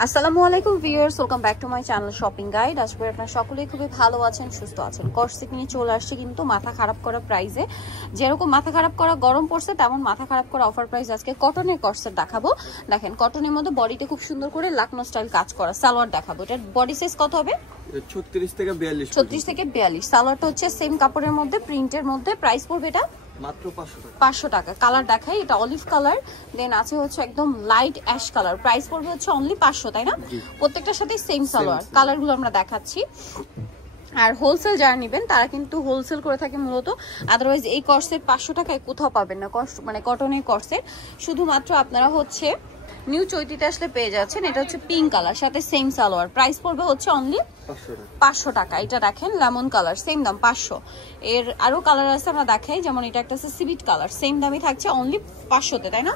আসসালামু আলাইকুম viewers, welcome back to my channel shopping guide. আশা করি আপনারা সকলেই খুবই ভালো আছেন, সুস্থ আছেন। কর্সেট নিয়ে চলে আসছে কিন্তু মাথা খারাপ করা প্রাইসে। যেরকম মাথা খারাপ করা গরম পড়ছে তেমন মাথা খারাপ করা অফার প্রাইস। আজকে কটনের কর্সেট দেখাবো। দেখেন কটনের মধ্যে বডিতে খুব সুন্দর করে লাকনো স্টাইল কাজ করা সালোয়ার দেখাবো। এটার বডি সাইজ কত হবে? 36 থেকে 42। 36 থেকে 42। সালোয়ারটা হচ্ছে সেম কাপড়ের মধ্যে, প্রিন্টের মধ্যে। প্রাইস পড়বে এটা মাত্র 500 টাকা। 500 টাকা। কালার দেখাই, এটা অলিভ কালার, দেন আছে হচ্ছে একদম লাইট অ্যাশ কালার। প্রাইস পড়বে হচ্ছে অনলি 500, তাই না? প্রত্যেকটার সাথে সেম সালোয়ার। কালারগুলো আমরা দেখাচ্ছি। আর হোলসেল যারা নেবেন তারা কিন্তু হোলসেল করে থাকে মূলত। আদারওয়াইজ এই কর্সেট 500 টাকায় কোথাও পাবেন না। মানে কটনের কর্সেট শুধুমাত্র আপনারা হচ্ছে নিউ চৈতিতে আসলে পেয়ে যাচ্ছেন। এটা হচ্ছে পিঙ্ক কালার, সাথে সেম সালোয়ার। প্রাইস পড়বে হচ্ছে অনলি 500 টাকা। এটা দেখেন লেমন কালার, সেম দাম 500। এর আরো কালার আছে, আমরা দেখাই। যেমন এটা একটা আছে সিভিট কালার, সেম দামই থাকছে অনলি 500তে, তাই না?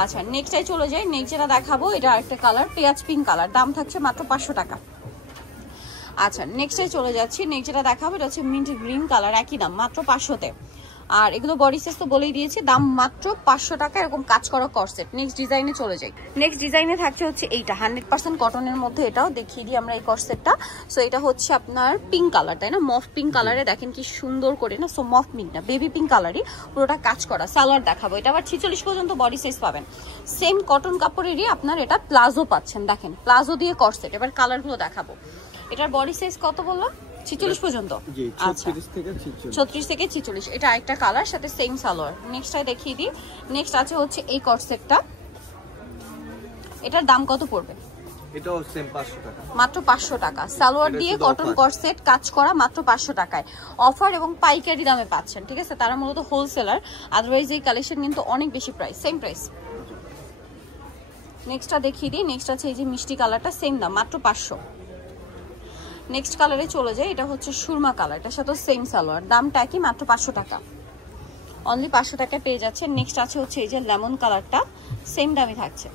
আচ্ছা, নেক্সটটাই চলে যাই। নেক্সট যেটা দেখাবো এটা আরেকটা কালার, পেঁয়াজ পিঙ্ক কালার, দাম থাকছে মাত্র 500 টাকা। আচ্ছা, নেক্সটে চলে যাচ্ছি। নেক্সট যেটা দেখাবো এটা হচ্ছে মিন্ট গ্রিন কালার, একই দাম মাত্র 500তে। আর এগুলো বডি সাইজ তো বলেই দিয়েছি, দাম মাত্র 500 টাকা। এরকম কাজ করা কর্সেট। নেক্সট ডিজাইনে চলে যাই। নেক্সট ডিজাইনে থাকছে হচ্ছে এইটা 100% কটনের মধ্যে। এটাও দেখিয়ে দিই আমরা এই কর্সেটটা। সো এটা হচ্ছে আপনার পিঙ্ক কালার, তাই না? মফ পিঙ্ক কালারে দেখেন কি সুন্দর করে, না সো মফ পিঙ্ক না, বেবি পিঙ্ক কালারই পুরোটা কাজ করা। সালোয়ার দেখাবো। এটা আবার 46 পর্যন্ত বডি সাইজ পাবেন। সেম কটন কাপড়েরই আপনার এটা প্লাজো পাচ্ছেন। দেখেন প্লাজো দিয়ে কর্সেট। এবার কালারগুলো দেখাবো। এটার বডি সাইজ কত বললাম? 46 পর্যন্ত। আচ্ছা, 36 থেকে 46। এটা আরেকটা কালার, সাথে সেম সালোয়ার। নেক্সটটাই দেখিয়ে দিই। নেক্সট আছে হচ্ছে এই কর্সেটটা। এটার দাম কত পড়বে? এটাও সেম 500 টাকা। মাত্র 500 টাকা। সালোয়ার দিয়ে কটন কর্সেট কাজ করা মাত্র 500 টাকায়। অফার এবং পাইকারি দামে পাচ্ছেন, ঠিক আছে? তারা মূলত হোলসেলার, আদারওয়াইজ এই কালেকশন কিন্তু অনেক বেশি প্রাইস, সেম প্রাইস। নেক্সটটা দেখিয়ে দিই। নেক্সট আছে এই যে মিষ্টি কালারটা, সেম দাম মাত্র 500। নেক্সট কালারে চলে যায়। এটা হচ্ছে সুরমা কালার, এটার সাথে সেম সালোয়ার, দামটা কি মাত্র 500 টাকা। অনলি 500 টাকায় পেয়ে যাচ্ছে। নেক্সট আছে হচ্ছে এই যে লেমন কালারটা, সেম দামই থাকছে।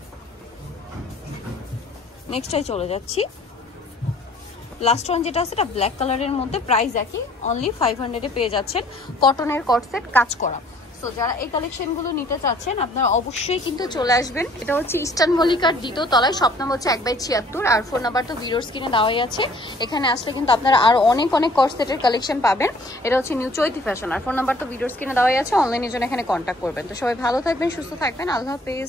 নেক্সটটাই চলে যাচ্ছি। লাস্ট ওয়ান যেটা আছে এটা ব্ল্যাক কালারের মধ্যে, প্রাইস একই, অনলি 500-এ পেয়ে যাচ্ছেন। কটনের কটসেট কাজ করা। সো যারা এই কালেকশনগুলো নিতে চাচ্ছেন আপনারা অবশ্যই কিন্তু চলে আসবেন। এটা হচ্ছে ইস্টার্ন মল্লিকার 2য় তলায়, শপ নাম্বার হচ্ছে 1/76। আর ফোন নাম্বার তো ভিডিওর স্ক্রিনে দেওয়াই আছে। এখানে আসলে কিন্তু আপনারা আরো অনেক কটসেটের কালেকশন পাবেন। এটা হচ্ছে নিউ চৈতি ফ্যাশন। আর ফোন নাম্বার তো ভিডিওর স্ক্রিনে দেওয়াই আছে। অনলাইনের জন্য এখানে কন্ট্যাক্ট করবেন। তো সবাই ভালো থাকবেন, সুস্থ থাকবেন। আল্লাহ হাফেজ।